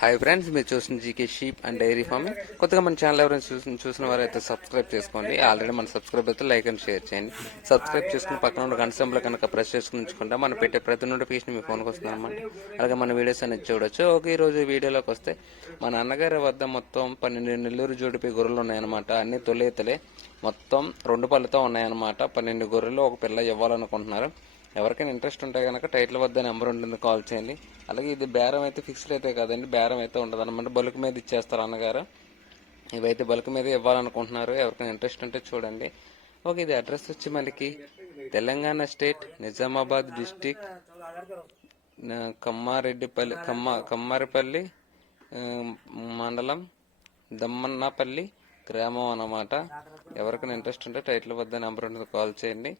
Hi friends మీరు చూసిన GK sheep and dairy farming కొత్తగా మన ఛానల్ ఎవరైనా చూసిన చూసిన వారైతే సబ్స్క్రైబ్ చేసుకోండి. ఆల్రెడీ మన సబ్స్క్రైబ్ అయితే లైక్ అండ్ షేర్ చేయండి. సబ్స్క్రైబ్ చేసుకుని పక్కన ఉన్న గంట సింబల్ కనుక ప్రెస్ చేసుకుని ఉంచుకుంటే మనం పెట్టే ప్రతి నోటిఫికేషన్ మీ ఫోన్కి వస్తుంది అనమాట అలాగే మన వీడియోస్ అనేది చూడొచ్చు. ఓకే ఈరోజు వీడియోలోకి వస్తే మన అన్నగారి వద్ద మొత్తం పన్నెండు నెల్లూరు జోడిపి గొర్రెలు ఉన్నాయన్నమాట. అన్ని తొలేతలే మొత్తం రెండు పళ్ళతో ఉన్నాయన్నమాట. పన్నెండు గొర్రెలు ఒక పిల్ల ఇవ్వాలనుకుంటున్నారు. ఎవరికైనా ఇంట్రెస్ట్ ఉంటే కనుక టైటిల్ వద్ద నెంబర్ ఉంటుంది కాల్ చేయండి. అలాగే ఇది బేరం అయితే ఫిక్స్డ్ అయితే కదండి బేరం అయితే ఉండదు అనమాట బల్క్ మీద ఇచ్చేస్తారు అన్నగారు. ఇవైతే బల్క్ మీద ఇవ్వాలనుకుంటున్నారు ఎవరికైనా ఇంట్రెస్ట్ ఉంటే చూడండి. ఓకే ఇది అడ్రస్ వచ్చి మనకి తెలంగాణ స్టేట్ నిజామాబాద్ డిస్టిక్ కమ్మారెడ్డిపల్లి కమ్మ కమ్మారిపల్లి మండలం దమ్మన్నపల్లి గ్రామం అన్నమాట. ఎవరికైనా ఇంట్రెస్ట్ ఉంటే టైటిల్ వద్ద నెంబర్ ఉంటుంది కాల్ చేయండి.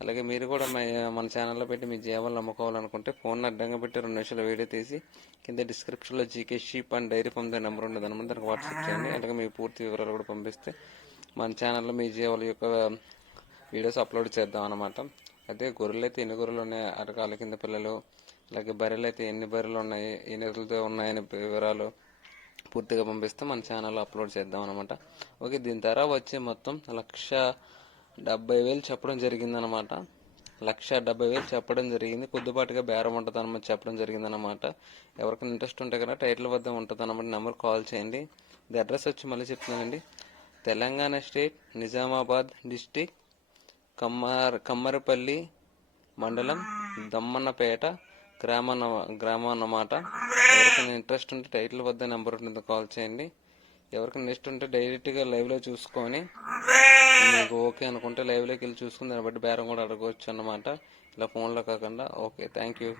అలాగే మీరు కూడా మన- మన ఛానల్లో పెట్టి మీ జీవాలను అమ్ముకోవాలనుకుంటే ఫోన్ అడ్డంగా పెట్టి రెండు నిమిషాలు వీడియో తీసి కింద డిస్క్రిప్షన్లో GK sheep and dairy farm number ఉంటుంది అనమాట దానికి వాట్సాప్ చేయండి. అలాగే మీ పూర్తి వివరాలు కూడా పంపిస్తే మన ఛానల్లో మీ జీవాల యొక్క వీడియోస్ అప్లోడ్ చేద్దాం అనమాట అయితే గొర్రెలు అయితే ఎన్ని గొర్రెలు ఉన్నాయి? అరకాల కింద పిల్లలు అలాగే బర్రెలు అయితే ఎన్ని బర్రెలు ఉన్నాయి? ఎన్ని నెలలతో ఉన్నాయని వివరాలు పూర్తిగా పంపిస్తే మన ఛానల్లో అప్లోడ్ చేద్దాం అనమాట ఓకే దీని ధర వచ్చి మొత్తం లక్ష డెబ్బై వేలు చెప్పడం జరిగింది అనమాట లక్ష డెబ్బై వేలు చెప్పడం జరిగింది. కొద్దిపాటుగా బేరం ఉంటుంది అనమాట చెప్పడం జరిగింది అనమాట ఎవరికైనా ఇంట్రెస్ట్ ఉంటే కనుక టైటిల్ వద్ద ఉంటుంది అనమాట నెంబర్ కాల్ చేయండి. ఇది అడ్రస్ వచ్చి మళ్ళీ చెప్తున్నానండి. తెలంగాణ స్టేట్ నిజామాబాద్ డిస్టిక్ కమ్మర్ కమ్మరపల్లి మండలం దమ్మన్నపేట గ్రామన్న గ్రామం అన్నమాట ఎవరికైనా ఇంట్రెస్ట్ ఉంటే టైటిల్ వద్ద నెంబర్ ఉంటుంది కాల్ చేయండి. ఎవరికైనా నెక్స్ట్ ఉంటే డైరెక్ట్గా లైవ్లో చూసుకొని మీకు ఓకే అనుకుంటే లైవ్లోకి వెళ్ళి చూసుకుని దాన్ని బట్టి బేరం కూడా అడగవచ్చు అన్నమాట. ఇలా ఫోన్లో కాకుండా. Okay thank you.